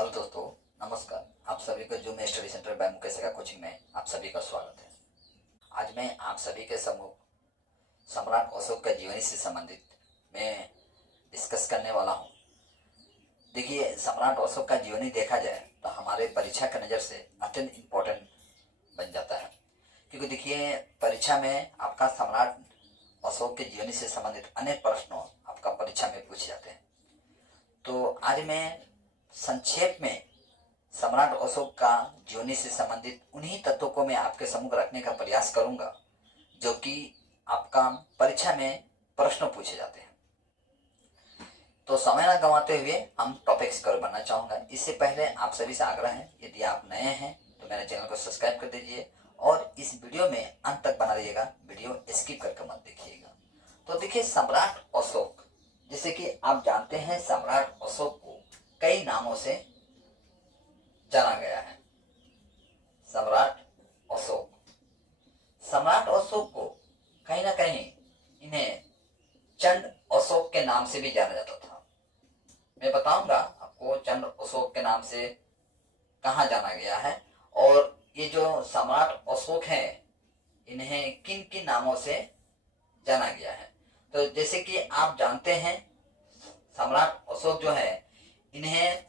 Hello दोस्तों, नमस्कार। आप सभी को जो मैं स्टडी सेंटर बाय मुकेश का कोचिंग में आप सभी का स्वागत है। आज मैं आप सभी के सम्मुख सम्राट अशोक का जीवनी से संबंधित मैं डिस्कस करने वाला हूँ। देखिए, सम्राट अशोक का जीवनी देखा जाए तो हमारे परीक्षा के नज़र से अत्यंत इम्पोर्टेंट बन जाता है, क्योंकि देखिए परीक्षा में आपका सम्राट अशोक के जीवनी से संबंधित अनेक प्रश्न आपका परीक्षा में पूछे जाते हैं। तो आज मैं संक्षेप में सम्राट अशोक का जीवनी से संबंधित उन्हीं तत्वों को मैं आपके सम्मुख रखने का प्रयास करूंगा जो कि आपका परीक्षा में प्रश्न पूछे जाते हैं। तो समय न गंवाते हुए हम टॉपिक्स कर बनना चाहूंगा। इससे पहले आप सभी से आग्रह है, यदि आप नए हैं तो मेरे चैनल को सब्सक्राइब कर दीजिए और इस वीडियो में अंत तक बना रहिएगा, वीडियो स्किप करके मत देखिएगा। तो देखिए, सम्राट अशोक, जैसे कि आप जानते हैं, सम्राट अशोक को कई नामों से जाना गया है। सम्राट अशोक को कहीं ना कहीं इन्हें चंद अशोक के नाम से भी जाना जाता था। मैं बताऊंगा आपको चंद अशोक के नाम से कहाँ जाना गया है और ये जो सम्राट अशोक हैं इन्हें किन किन नामों से जाना गया है। तो जैसे कि आप जानते हैं, सम्राट अशोक जो है इन्हें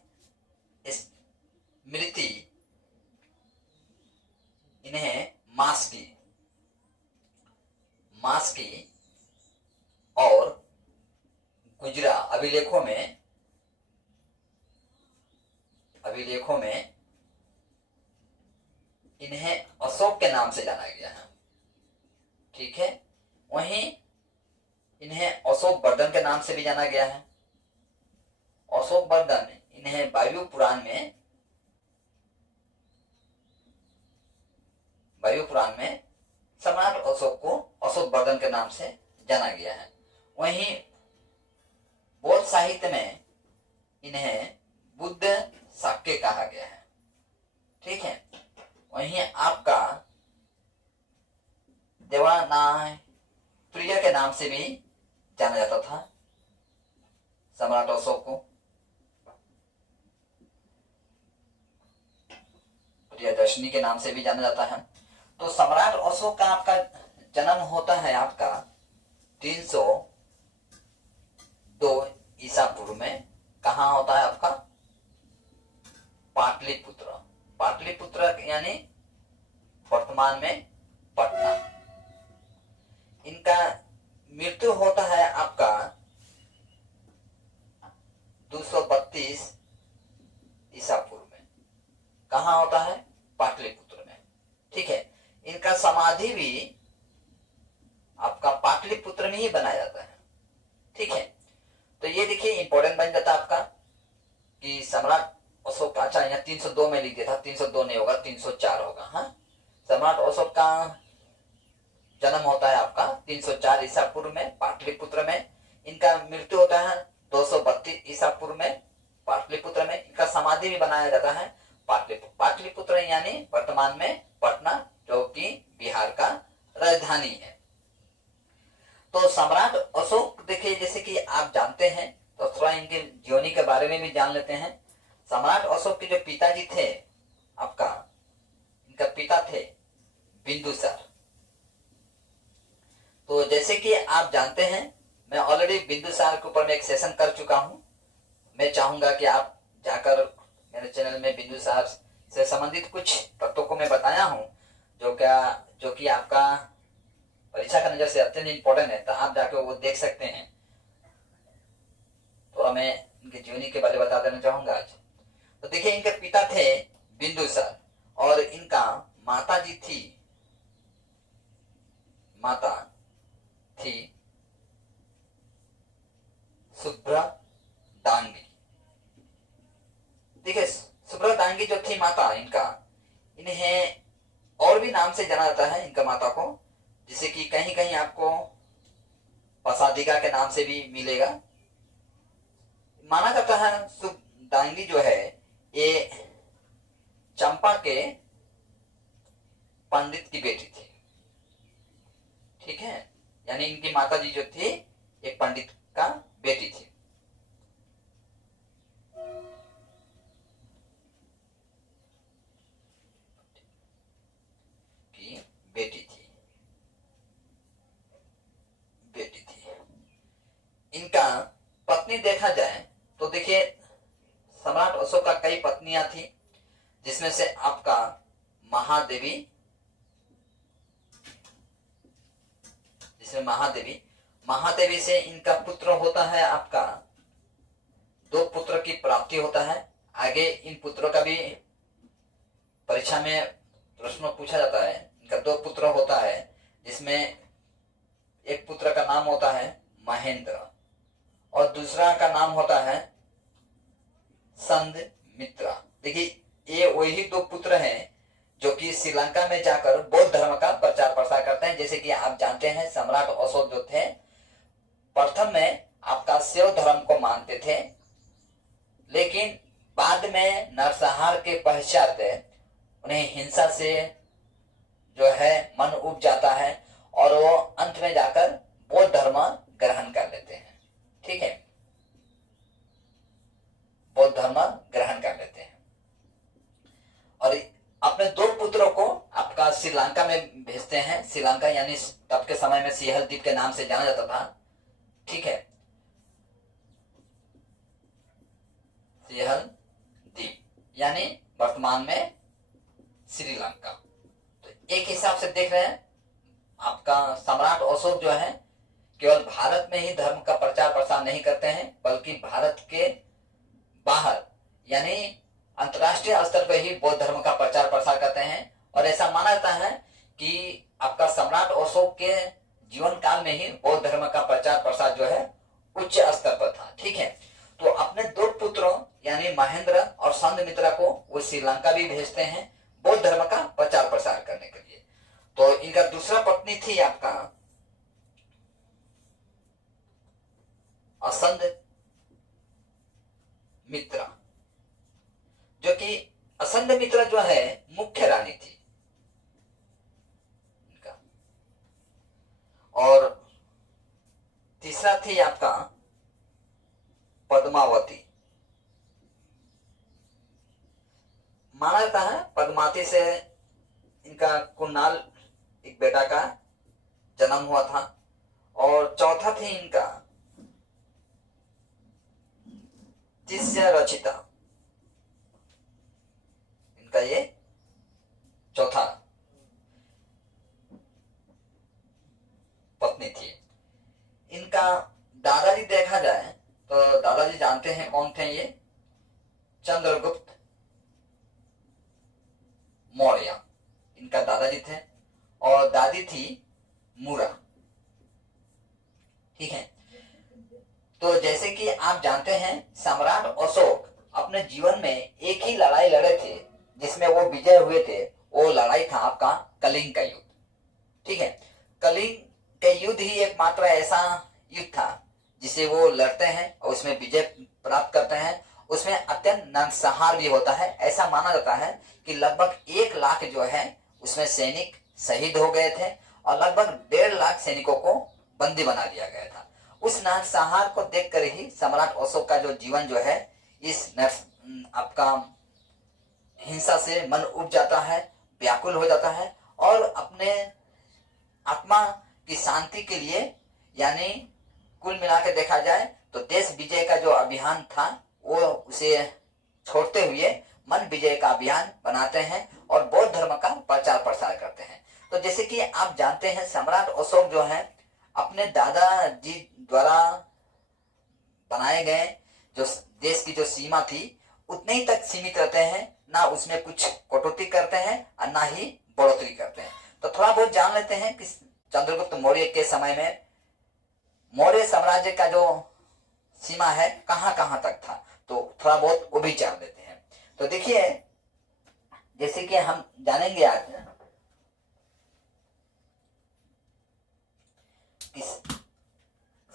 स्मृति, इन्हें मास्की और गुजरा अभिलेखों में इन्हें अशोक के नाम से जाना गया है। ठीक है, वहीं इन्हें अशोक वर्धन के नाम से भी जाना गया है। अशोक वर्धन इन्हें वायु पुराण में सम्राट अशोक को अशोक वर्धन के नाम से जाना गया है। वहीं बौद्ध साहित्य में इन्हें बुद्ध शाक्य कहा गया है। ठीक है, वहीं आपका देवानाय प्रिय के नाम से भी जाना जाता था सम्राट अशोक को। प्रियदर्शनी के नाम से भी जाना जाता है। तो सम्राट अशोक का आपका जन्म होता है आपका 302 ईसा पूर्व में। कहाँ होता है आपका? पाटलिपुत्र यानी वर्तमान में पटना। इनका मृत्यु होता है आपका 232 ईसा पूर्व में। कहाँ होता है? पाटलिपुत्र में। ठीक है, इनका समाधि भी आपका पाटलिपुत्र में ही बनाया जाता है। ठीक है, तो ये देखिए इंपॉर्टेंट बन जाता है आपका कि सम्राट अशोक, अच्छा यहाँ 302 में लिख दिया था, 302 नहीं होगा, 304 होगा। हाँ, सम्राट अशोक का जन्म होता है आपका 304 ईसा पूर्व में पाटलिपुत्र में। इनका मृत्यु होता है 232 ईसा पूर्व में पाटलिपुत्र में। इनका समाधि भी बनाया जाता है पाटलिपुत्र यानी वर्तमान में पटना, जो कि बिहार का राजधानी है। तो सम्राट अशोक देखिए, जैसे कि आप जानते हैं, तो थोड़ा इनके जीवनी के बारे में भी जान लेते हैं। सम्राट अशोक के जो पिताजी थे आपका, इनका पिता थे बिंदुसार। तो जैसे कि आप जानते हैं, मैं ऑलरेडी बिंदुसार के ऊपर में एक सेशन कर चुका हूं। मैं चाहूंगा कि आप जाकर मेरे चैनल में बिंदुसार से संबंधित कुछ तत्वों को मैं बताया हूं जो कि आपका परीक्षा का नजर से अत्यंत इंपॉर्टेंट है, तो आप जाकर वो देख सकते हैं। थोड़ा मैं इनके जीवनी के बारे में बता देना चाहूंगा आज। तो देखिए, इनके पिता थे बिंदुसार और इनका माता थी सुभ्रतांगी। देखिए, सुभ्रतांगी जो थी माता इनका, इन्हें और भी नाम से जाना जाता है इनका माता को, जिसे कि कहीं कहीं आपको पसादिका के नाम से भी मिलेगा। माना जाता है सुभ्रतांगी जो है ये चंपा के पंडित की बेटी थी। ठीक है, यानी इनकी माता जी जो थी एक पंडित का बेटी थी। पत्नी देखा जाए तो देखिए सम्राट अशोक का कई पत्नियां थी, जिसमें से आपका महादेवी, जिसमें महादेवी से इनका पुत्र होता है आपका, 2 पुत्र की प्राप्ति होता है। आगे इन पुत्रों का भी परीक्षा में प्रश्न पूछा जाता है। इनका 2 पुत्र होता है, जिसमें एक पुत्र का नाम होता है महेंद्र और दूसरा का नाम होता है संघमित्रा। देखिए ये वही 2 पुत्र हैं जो कि श्रीलंका में जाकर बौद्ध धर्म का प्रचार प्रसार करते हैं। जैसे कि आप जानते हैं सम्राट अशोक जो थे प्रथम में आपका शैव धर्म को मानते थे, लेकिन बाद में नरसंहार के पश्चात उन्हें हिंसा से जो है मन उब जाता है और वो अंत में जाकर बौद्ध धर्म ग्रहण कर लेते हैं। ठीक है, बौद्ध धर्म ग्रहण कर लेते हैं और अपने 2 पुत्रों को आपका श्रीलंका में भेजते हैं। श्रीलंका यानी तब के समय में सिंहल द्वीप के नाम से जाना जाता था। ठीक है, सिंहल द्वीप यानी वर्तमान में श्रीलंका। तो एक हिसाब से देख रहे हैं आपका सम्राट अशोक जो है केवल भारत में ही धर्म का प्रचार प्रसार नहीं करते हैं, बल्कि भारत के बाहर यानी अंतर्राष्ट्रीय स्तर पर ही बौद्ध धर्म का प्रचार प्रसार करते हैं। और ऐसा माना जाता है कि आपका सम्राट अशोक के जीवन काल में ही बौद्ध धर्म का प्रचार प्रसार जो है उच्च स्तर पर था। ठीक है, तो अपने 2 पुत्रों यानी महेंद्र और संघमित्रा को वो श्रीलंका भी भेजते हैं बौद्ध धर्म का प्रचार प्रसार करने के लिए। तो इनका दूसरा पत्नी थी आपका असंध मित्रा, जो कि असंध मित्रा जो है मुख्य रानी थी इनका। और तीसरा थी आपका पद्मावती। माना जाता है पद्मावती से इनका कुणाल एक बेटा का जन्म हुआ था। और चौथा थी इनका तिस्या रचिता, इनका ये चौथा पत्नी थी। इनका दादाजी देखा जाए तो दादाजी जानते हैं कौन थे ये? चंद्रगुप्त मौर्य इनका दादाजी थे और दादी थी मूरा। ठीक है, तो जैसे कि आप जानते हैं सम्राट अशोक अपने जीवन में एक ही लड़ाई लड़े थे जिसमें वो विजय हुए थे। वो लड़ाई था आपका कलिंग का युद्ध। ठीक है, कलिंग का युद्ध ही एकमात्र ऐसा युद्ध था जिसे वो लड़ते हैं और उसमें विजय प्राप्त करते हैं। उसमें अत्यंत नरसंहार भी होता है। ऐसा माना जाता है कि लगभग 1 लाख जो है उसमें सैनिक शहीद हो गए थे और लगभग 1.5 लाख सैनिकों को बंदी बना दिया गया था। उस नरसंहार को देखकर ही सम्राट अशोक का जो जीवन जो है इस आपका हिंसा से मन उब जाता है, व्याकुल हो जाता है और अपने आत्मा की शांति के लिए यानी कुल मिला के देखा जाए तो देश विजय का जो अभियान था वो उसे छोड़ते हुए मन विजय का अभियान बनाते हैं और बौद्ध धर्म का प्रचार प्रसार करते हैं। तो जैसे कि आप जानते हैं सम्राट अशोक जो है अपने दादाजी द्वारा बनाए गए जो देश की जो सीमा थी उतने ही तक सीमित रहते हैं, ना उसमें कुछ कटौती करते हैं और ना ही बढ़ोतरी करते हैं। तो थोड़ा बहुत जान लेते हैं कि चंद्रगुप्त मौर्य के समय में मौर्य साम्राज्य का जो सीमा है कहां कहां तक था, तो थोड़ा बहुत वो भी जान लेते हैं। तो देखिए जैसे कि हम जानेंगे आज कि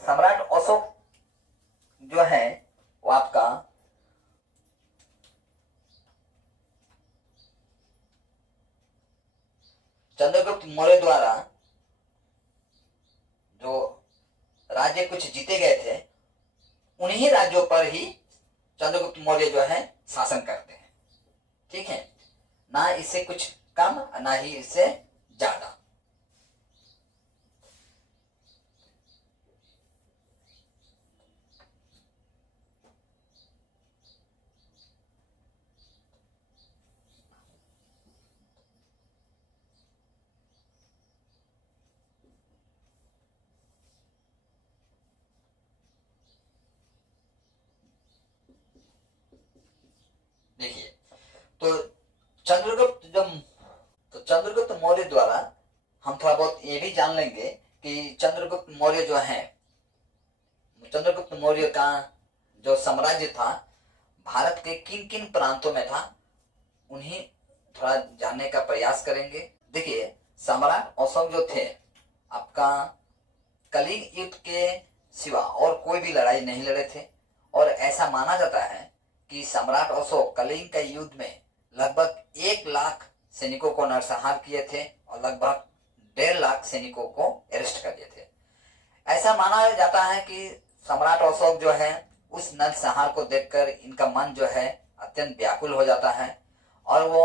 सम्राट अशोक जो है वो आपका चंद्रगुप्त मौर्य द्वारा जो राज्य कुछ जीते गए थे उन्हीं राज्यों पर ही चंद्रगुप्त मौर्य जो है शासन करते हैं। ठीक है, ना इससे कुछ कम ना ही इससे ज्यादा। जान लेंगे कि चंद्रगुप्त मौर्य जो है, चंद्रगुप्त मौर्य का जो साम्राज्य था भारत के किन किन प्रांतों में था, उन्हीं थोड़ा जानने का प्रयास करेंगे। देखिए, सम्राट अशोक जो थे आपका कलिंग युद्ध के सिवा और कोई भी लड़ाई नहीं लड़े थे, और ऐसा माना जाता है कि सम्राट अशोक कलिंग के युद्ध में लगभग 1 लाख सैनिकों को नरसंहार किए थे और लगभग 1.5 लाख सैनिकों को अरेस्ट कर लिए थे। ऐसा माना जाता है कि सम्राट अशोक जो है उस नरसंहार को देखकर इनका मन जो है अत्यंत व्याकुल हो जाता है और वो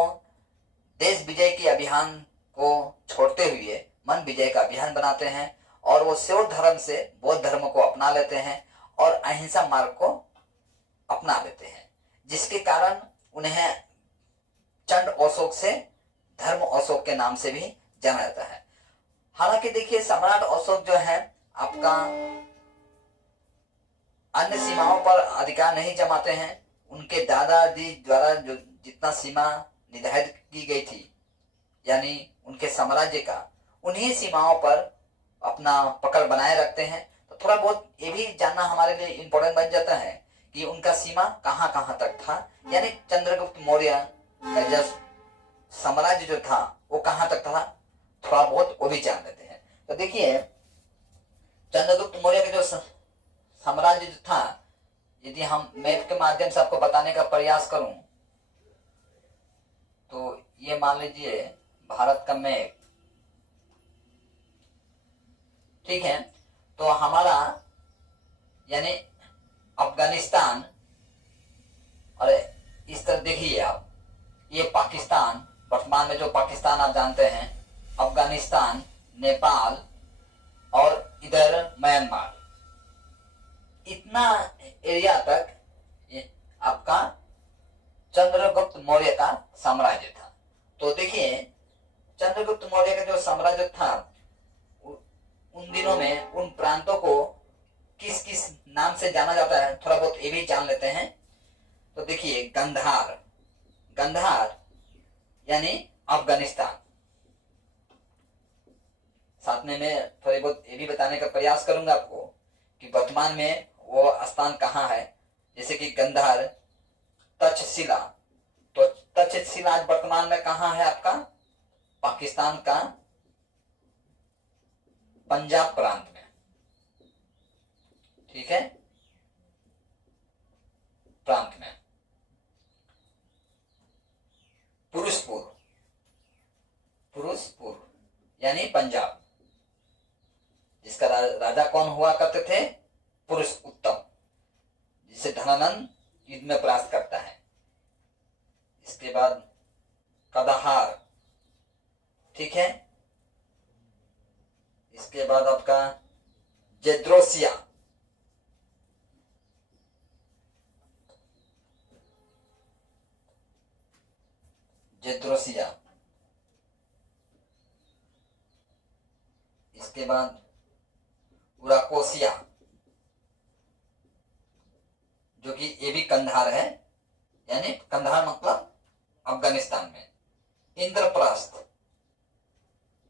देश विजय के अभियान को छोड़ते हुए मन विजय का अभियान बनाते हैं और वो शैव धर्म से बौद्ध धर्म को अपना लेते हैं और अहिंसा मार्ग को अपना लेते हैं, जिसके कारण उन्हें चंड अशोक से धर्म अशोक के नाम से भी जाना जाता है। हालांकि देखिए, सम्राट अशोक जो है आपका अन्य सीमाओं पर अधिकार नहीं जमाते हैं। उनके दादाजी द्वारा जो जितना सीमा निर्धारित की गई थी, यानी उनके साम्राज्य का, उन्हीं सीमाओं पर अपना पकड़ बनाए रखते हैं। तो थोड़ा बहुत ये भी जानना हमारे लिए इम्पोर्टेंट बन जाता है कि उनका सीमा कहाँ कहाँ तक था, यानी चंद्रगुप्त मौर्य का जो साम्राज्य जो था वो कहाँ तक था, थोड़ा बहुत वो भी जान लेते हैं। तो देखिए, चंद्रगुप्त मौर्य का जो साम्राज्य जो था, यदि हम मैप के माध्यम से आपको बताने का प्रयास करूं तो ये मान लीजिए भारत का मैप, ठीक है। तो हमारा यानी अफगानिस्तान, और इस तरह देखिए आप, ये पाकिस्तान, वर्तमान में जो पाकिस्तान आप जानते हैं, अफगानिस्तान, नेपाल और इधर म्यांमार, इतना एरिया तक आपका चंद्रगुप्त मौर्य का साम्राज्य था। तो देखिए, चंद्रगुप्त मौर्य का जो साम्राज्य था उन दिनों में उन प्रांतों को किस किस नाम से जाना जाता है, थोड़ा बहुत ये भी जान लेते हैं। तो देखिए, गंधार, गंधार यानी अफगानिस्तान। साथ में मैं थोड़ी बहुत ये भी बताने का प्रयास करूंगा आपको कि वर्तमान में वो स्थान कहाँ है। जैसे कि गंधार, तक्षशिला, तो तक्षशिला आज वर्तमान में कहाँ है आपका, पाकिस्तान का पंजाब प्रांत में, ठीक है, प्रांत में। पुरुषपुर, पुरुषपुर यानी पंजाब, जिसका राजा कौन हुआ करते थे, पुरुष उत्तम, जिसे धनानंद युद्ध में परास्त करता है। इसके बाद कदाहार, ठीक है। इसके बाद आपका जेद्रोसिया, जेद्रोसिया। इसके बाद उराकोसिया, जो कि ये भी कंधार है, यानी कंधार मतलब अफगानिस्तान में। इंद्रप्रस्थ,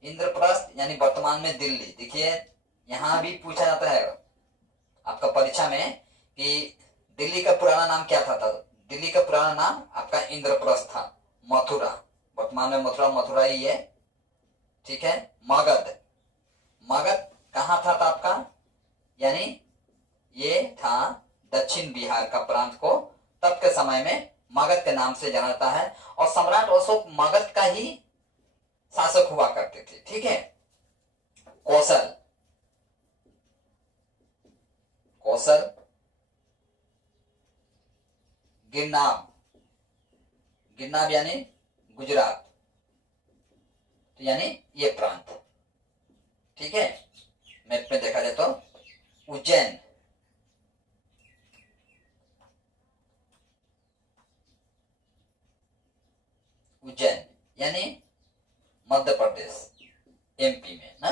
इंद्रप्रस्थ यानी वर्तमान में दिल्ली। देखिए, यहां भी पूछा जाता है आपका परीक्षा में कि दिल्ली का पुराना नाम क्या था। दिल्ली का पुराना नाम आपका इंद्रप्रस्थ था। मथुरा, वर्तमान में मथुरा मथुरा ही है, ठीक है। मगध, मगध कहाँ था आपका, यानी ये था दक्षिण बिहार का प्रांत को तब के समय में मगध के नाम से जाना जाता है, और सम्राट अशोक मगध का ही शासक हुआ करते थे, ठीक है। कौशल, कौशल, गिरनार, गिरनार यानी गुजरात, तो यानी ये प्रांत, ठीक है। मैप में देखा जाए तो उज्जैन, उज्जैन यानी मध्य प्रदेश, एमपी में ना।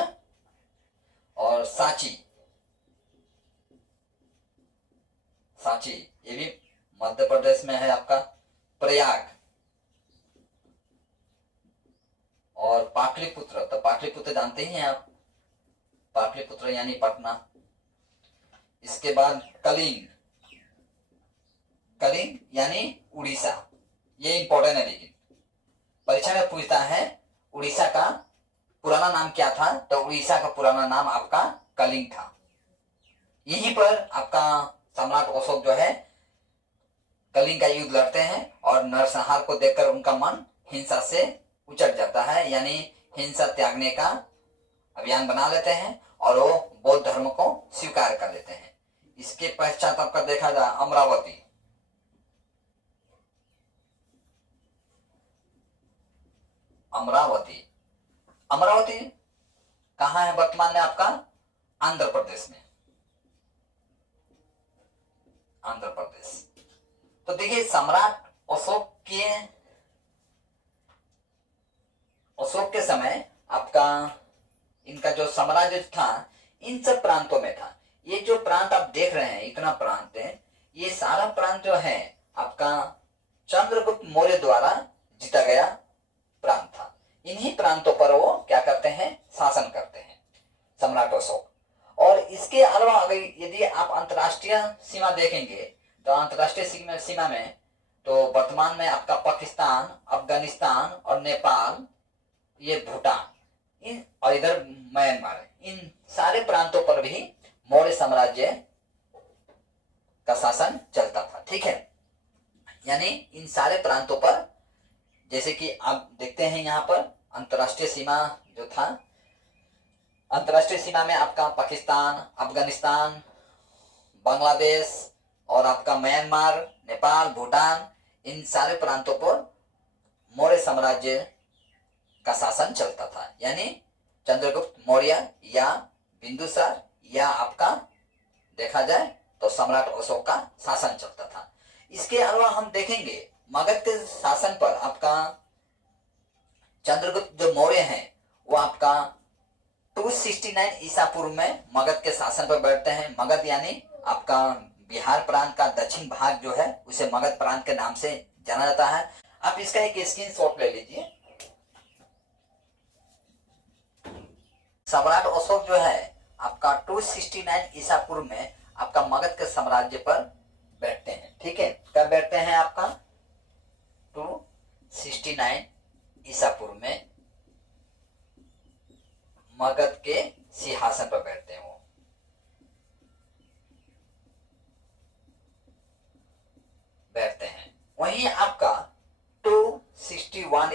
और सांची, सांची ये भी मध्य प्रदेश में है आपका। प्रयाग और पाटलिपुत्र, तो पाटलिपुत्र जानते ही हैं आप, पाटलिपुत्र यानी पटना। इसके बाद कलिंग, कलिंग यानी उड़ीसा। ये इंपॉर्टेंट है, लेकिन परीक्षा में पूछता है उड़ीसा का पुराना नाम क्या था, तो उड़ीसा का पुराना नाम आपका कलिंग था। यहीं पर आपका सम्राट अशोक जो है कलिंग का युद्ध लड़ते हैं और नरसंहार को देखकर उनका मन हिंसा से उचट जाता है, यानी हिंसा त्यागने का अभियान बना लेते हैं और वो बौद्ध धर्म को स्वीकार कर लेते हैं। इसके पश्चात आपका देखा जाए अमरावती। अमरावती, अमरावती कहाँ है वर्तमान में आपका? आंध्र प्रदेश में, आंध्र प्रदेश। तो देखिए सम्राट अशोक के समय आपका इनका जो साम्राज्य था इन सब प्रांतों में था। ये जो प्रांत आप देख रहे हैं, इतना प्रांत है, ये सारा प्रांत जो है आपका चंद्रगुप्त मौर्य द्वारा जीता गया प्रांत था। इन्हीं प्रांतों पर वो क्या करते हैं? शासन करते हैं सम्राट अशोक। और इसके अलावा अगर यदि आप अंतर्राष्ट्रीय सीमा देखेंगे तो अंतर्राष्ट्रीय सीमा में तो वर्तमान में आपका पाकिस्तान, अफगानिस्तान और नेपाल, ये भूटान, इन और इधर म्यांमार, इन सारे प्रांतों पर भी मौर्य साम्राज्य का शासन चलता था। ठीक है, यानी इन सारे प्रांतों पर, जैसे कि आप देखते हैं यहाँ पर अंतर्राष्ट्रीय सीमा जो था, अंतर्राष्ट्रीय सीमा में आपका पाकिस्तान, अफगानिस्तान, बांग्लादेश और आपका म्यांमार, नेपाल, भूटान, इन सारे प्रांतों पर मौर्य साम्राज्य का शासन चलता था। यानी चंद्रगुप्त मौर्य या बिंदुसार या आपका देखा जाए तो सम्राट अशोक का शासन चलता था। इसके अलावा हम देखेंगे मगध के शासन पर आपका चंद्रगुप्त जो मौर्य हैं वो आपका 269 ईसा पूर्व में मगध के शासन पर बैठते हैं। मगध यानी आपका बिहार प्रांत का दक्षिण भाग जो है उसे मगध प्रांत के नाम से जाना जाता है। आप इसका एक स्क्रीनशॉट ले लीजिए। सम्राट अशोक जो है आपका 269 ईसा पूर्व में आपका मगध के साम्राज्य पर बैठते हैं। ठीक है, कब बैठते हैं? आपका 269 ईसा पूर्व में मगध के सिंहासन पर बैठते हैं वो। बैठते हैं। वहीं आपका 261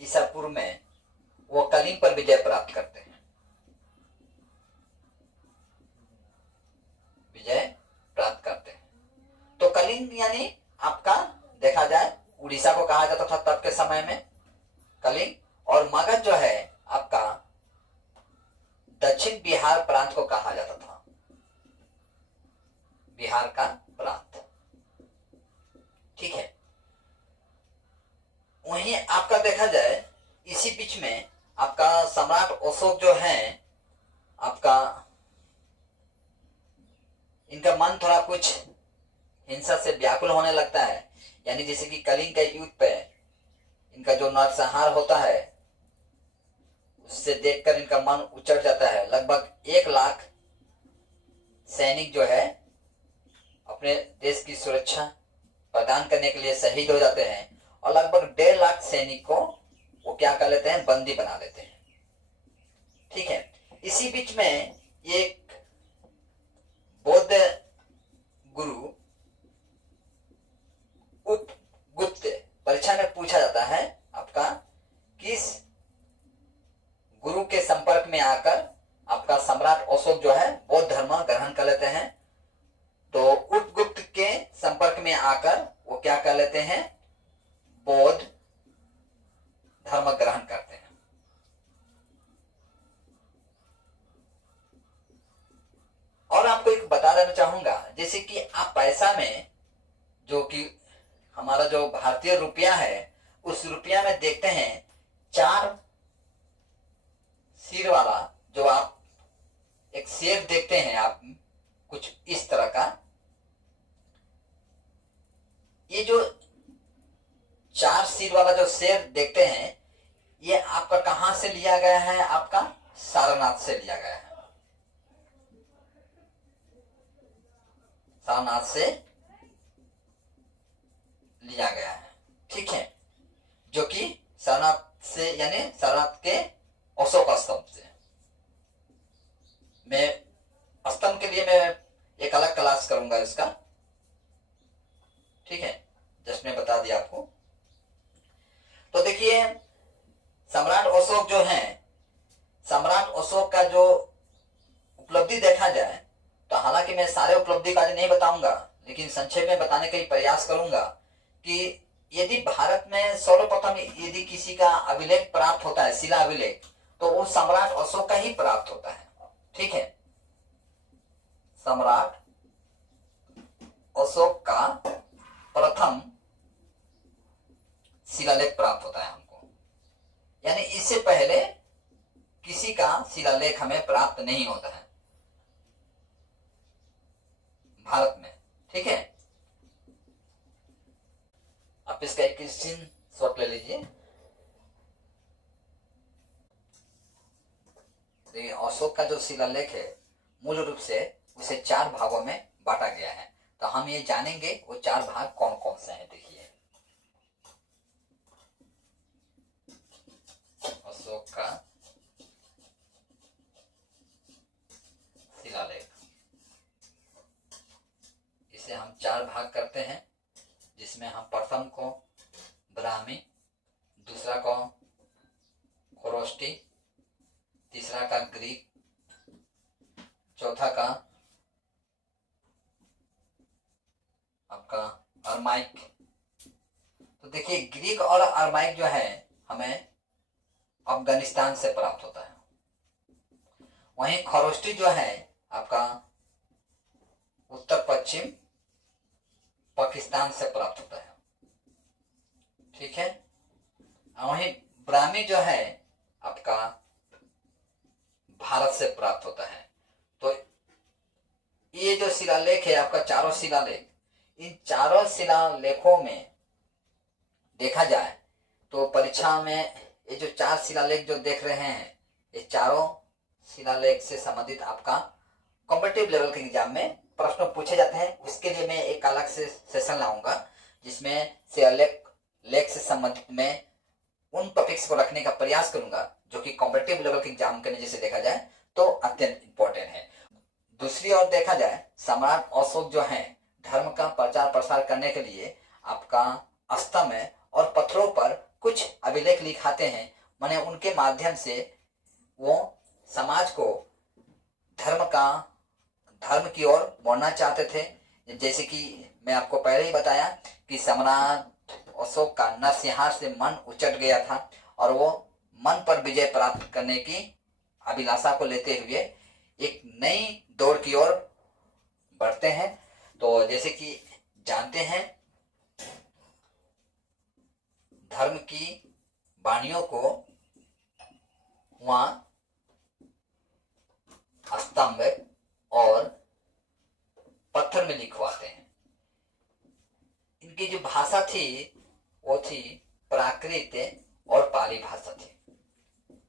ईसा पूर्व में वो कलिंग पर विजय प्राप्त करते हैं। विजय प्राप्त करते हैं। तो कलिंग यानी आपका देखा जाए उड़ीसा को कहा जाता था तब के समय में कलिंग, और मगध जो है आपका दक्षिण बिहार प्रांत को कहा जाता था, बिहार का प्रांत। ठीक है, वहीं आपका देखा जाए इसी बीच में आपका सम्राट अशोक जो है आपका इनका मन थोड़ा कुछ हिंसा से व्याकुल होने लगता है। यानी जैसे कि कलिंग के युद्ध पे इनका जो नरसंहार होता है उससे देखकर इनका मन उचट जाता है। लगभग 1 लाख सैनिक जो है अपने देश की सुरक्षा प्रदान करने के लिए शहीद हो जाते हैं और लगभग 1.5 लाख सैनिक को वो क्या कर लेते हैं? बंदी बना लेते हैं। ठीक है, इसी बीच में एक बौद्ध गुरु उपगुप्त, परीक्षा में पूछा जाता है आपका किस गुरु के संपर्क में आकर आपका सम्राट अशोक जो है बौद्ध धर्म ग्रहण कर लेते हैं? तो उपगुप्त के संपर्क में आकर वो क्या कर लेते हैं? बौद्ध धर्म ग्रहण करते हैं। और आपको एक बता देना चाहूंगा, जैसे कि आप पैसा में जो कि हमारा जो भारतीय रुपया है उस रुपया में देखते हैं 4 सिर वाला, जो आप एक शेर देखते हैं आप कुछ इस तरह का। ये जो 4 सिर वाला जो शेर देखते हैं ये आपका कहां से लिया गया है? आपका सारनाथ से लिया गया है। सारनाथ से लिया गया है। ठीक है, जो कि सारनाथ से यानी सारनाथ के अशोक स्तंभ से। मैं स्तंभ के लिए मैं एक अलग क्लास करूंगा इसका। ठीक है, जस्ट मैं बता दिया आपको। तो देखिए, सम्राट अशोक जो है, सम्राट अशोक का जो उपलब्धि देखा जाए तो हालांकि मैं सारे उपलब्धि का नहीं बताऊंगा, लेकिन संक्षेप में बताने का ही प्रयास करूंगा कि यदि भारत में सर्वप्रथम यदि किसी का अभिलेख प्राप्त होता है, शिला अभिलेख, तो वो सम्राट अशोक का ही प्राप्त होता है। ठीक है, सम्राट अशोक का प्रथम शिलालेख प्राप्त होता है हमको, यानी इससे पहले किसी का शिलालेख हमें प्राप्त नहीं होता है भारत में। ठीक है, आप इसका एक स्क्रीन शॉट ले लीजिए। देखिए, अशोक का जो शिलालेख है मूल रूप से उसे 4 भागों में बांटा गया है। तो हम ये जानेंगे वो 4 भाग कौन कौन से हैं। देखिए, अशोक का शिलालेख, इसे हम 4 भाग करते हैं, जिसमें हम प्रथम को ब्राह्मी, दूसरा को खरोष्टी, तीसरा का ग्रीक, चौथा का आपका अरमाइक। तो देखिए, ग्रीक और अरमाइक जो है हमें अफगानिस्तान से प्राप्त होता है। वहीं खरोष्टी जो है आपका उत्तर पश्चिम पाकिस्तान से प्राप्त होता है। ठीक है, वहीं ब्राह्मी जो है आपका भारत से प्राप्त होता है। तो ये जो शिलालेख है आपका, चारों शिलालेख, इन चारों शिलालेखों में देखा जाए तो परीक्षा में ये जो 4 शिलालेख जो देख रहे हैं, ये चारों शिलालेख से संबंधित आपका कॉम्पिटिटिव लेवल के एग्जाम में प्रश्न पूछे जाते हैं। उसके लिए मैं एक अलग से सेशन लाऊंगा, जिसमें शिलालेख से संबंधित मैं उन टॉपिक्स को रखने का प्रयास करूंगा जो कि कॉम्पिटिटिव लेवल के एग्जाम के नजर से देखा जाए तो अत्यंत इंपॉर्टेंट है। दूसरी ओर देखा जाए, सम्राट अशोक जो है धर्म का प्रचार प्रसार करने के लिए आपका स्तंभ में और पत्थरों पर कुछ अभिलेख लिखाते हैं। माने उनके माध्यम से वो समाज को धर्म की ओर मोड़ना चाहते थे। जैसे कि मैं आपको पहले ही बताया कि सम्राट अशोक का नरसिंहार से मन उचट गया था और वो मन पर विजय प्राप्त करने की अभिलाषा को लेते हुए एक नई दौड़ की ओर बढ़ते हैं। तो जैसे कि जानते हैं, धर्म की वाणियों को वहां स्तंभ और पत्थर में लिखवाते हैं। इनकी जो भाषा थी वो थी प्राकृत और पाली भाषा थी।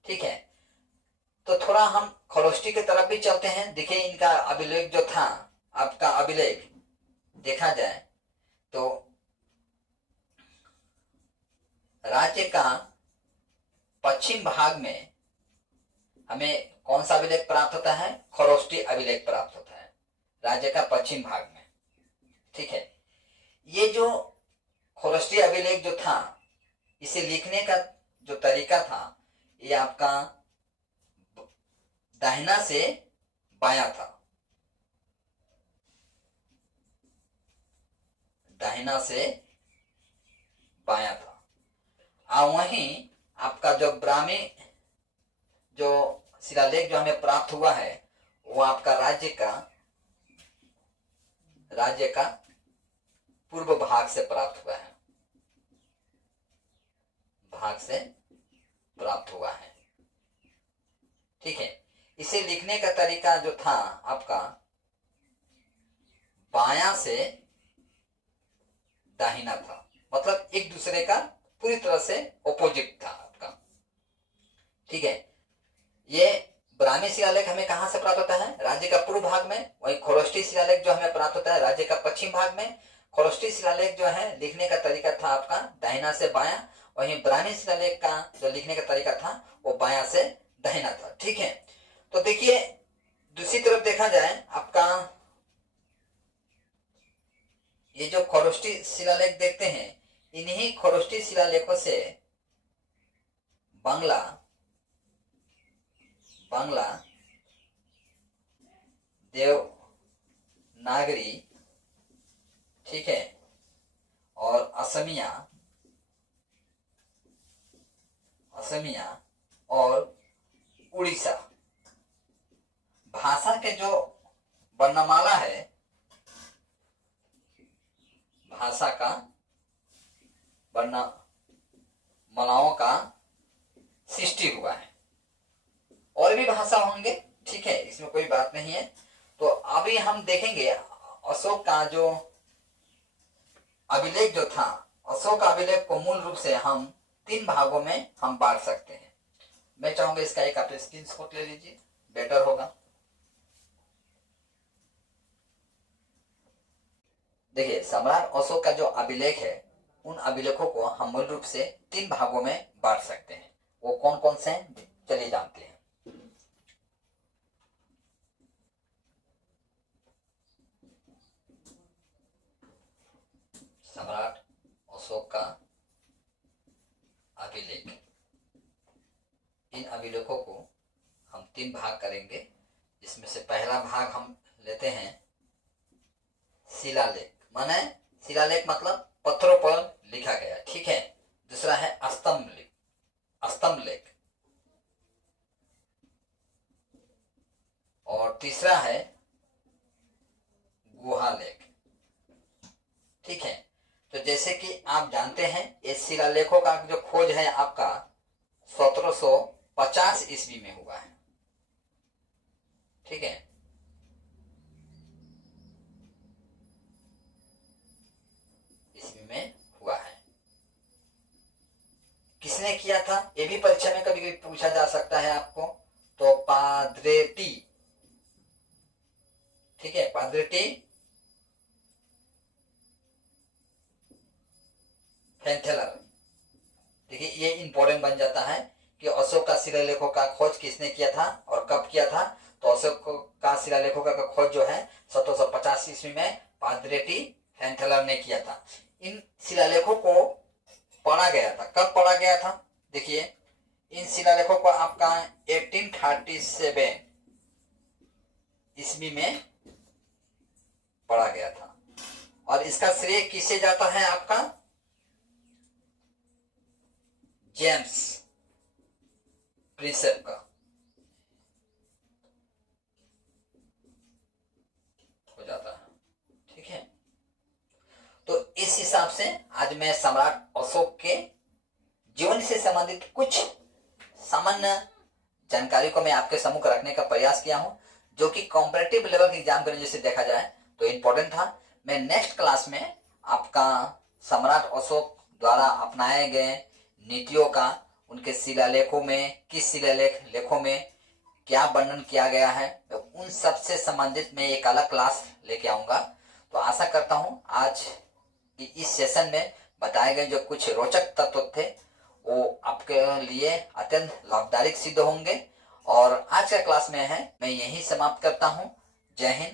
ठीक है, तो थोड़ा हम खरोष्टी की तरफ भी चलते हैं। देखिए, इनका अभिलेख जो था, आपका अभिलेख देखा जाए तो राज्य का पश्चिम भाग में हमें कौन सा अभिलेख प्राप्त होता है? खरोष्टी अभिलेख प्राप्त होता है राज्य का पश्चिम भाग में। ठीक है, ये जो खरोष्टी अभिलेख जो था, इसे लिखने का जो तरीका था, ये आपका दाहिना से बायां था, दाहिना से बायां था। और वहीं आपका जो ब्राह्मी जो शिलालेख जो हमें प्राप्त हुआ है, वो आपका राज्य का पूर्व भाग से प्राप्त हुआ है, ठीक है। इसे लिखने का तरीका जो था आपका बायां से दाहिना था, मतलब एक दूसरे का पूरी तरह से ऑपोजिट था आपका। ठीक है, ये ब्राह्मी शिलालेख हमें कहाँ से प्राप्त होता है? राज्य का पूर्व भाग में। वही खरोष्टी शिलालेख जो हमें प्राप्त होता है राज्य का पश्चिम भाग में। खरोष्टी शिलालेख जो है लिखने का तरीका था आपका दाहिना से बायां, वहीं ब्राह्मी शिलालेख का जो लिखने का तरीका था वो बायां से दाहिना था। ठीक है, तो देखिए दूसरी तरफ देखा जाए आपका ये जो खरोष्टी शिलालेख देखते हैं, इन्हीं खरोष्टी शिलालेखों से बांग्ला देवनागरी, ठीक है, और असमिया और उड़ीसा भाषा के जो वर्णमाला है, भाषा का वर्णमालाओं का सृष्टि हुआ है। और भी भाषा होंगे, ठीक है, इसमें कोई बात नहीं है। तो अभी हम देखेंगे अशोक का जो अभिलेख जो था, अशोक अभिलेख को मूल रूप से हम 3 भागों में हम बांट सकते हैं। मैं चाहूंगा इसका एक आप स्क्रीनशॉट ले लीजिए, बेटर होगा। देखिए सम्राट अशोक का जो अभिलेख है, उन अभिलेखों को हम मूल रूप से 3 भागों में बांट सकते हैं। वो कौन कौन से हैं, चलिए जानते हैं। सम्राट अशोक का अभिलेख, इन अभिलेखों को हम 3 भाग करेंगे। इसमें से पहला भाग हम लेते हैं शिलालेख, माने शिलालेख मतलब पत्थरों पर लिखा गया, ठीक है। दूसरा है स्तंभ लेख, और तीसरा है गुहा लेख, ठीक है। तो जैसे कि आप जानते हैं ये शिलालेखों का जो खोज है आपका 1750 ईस्वी में हुआ है, ठीक है। ईस्वी में हुआ है। किसने किया था, ये भी परीक्षा में कभी कभी पूछा जा सकता है आपको। तो पाद्रेटी, ठीक है, पाद्रेटी फेंथेलर। देखिए ये इंपॉर्टेंट बन जाता है कि अशोक का शिलालेखों का खोज किसने किया था और कब किया था। तो अशोक का शिलालेखों का खोज जो है 1750 ईस्वी में पाद्रेटी फेंथेलर ने किया था। इन शिलालेखों को पढ़ा गया था, कब पढ़ा गया था? देखिए इन शिलालेखों को आपका 1837 ईस्वी में पढ़ा गया था, और इसका श्रेय किसे जाता है आपका? जेम्स प्रिंसेप का हो जाता है, ठीक है। तो इस हिसाब से आज मैं सम्राट अशोक के जीवन से संबंधित कुछ सामान्य जानकारी को मैं आपके सम्मुख रखने का प्रयास किया हूं, जो कि कॉम्पिटिटिव लेवल के एग्जाम के नजर से देखा जाए तो इम्पोर्टेंट था। मैं नेक्स्ट क्लास में आपका सम्राट अशोक द्वारा अपनाए गए नीतियों का, उनके शिलालेखों में, किस लेखों में क्या वर्णन किया गया है, तो उन सब से संबंधित मैं एक अलग क्लास लेके आऊंगा। तो आशा करता हूं आज कि इस सेशन में बताए गए जो कुछ रोचक तत्व थे वो आपके लिए अत्यंत लाभदायक सिद्ध होंगे। और आज का क्लास में है मैं यही समाप्त करता हूं। जय हिंद।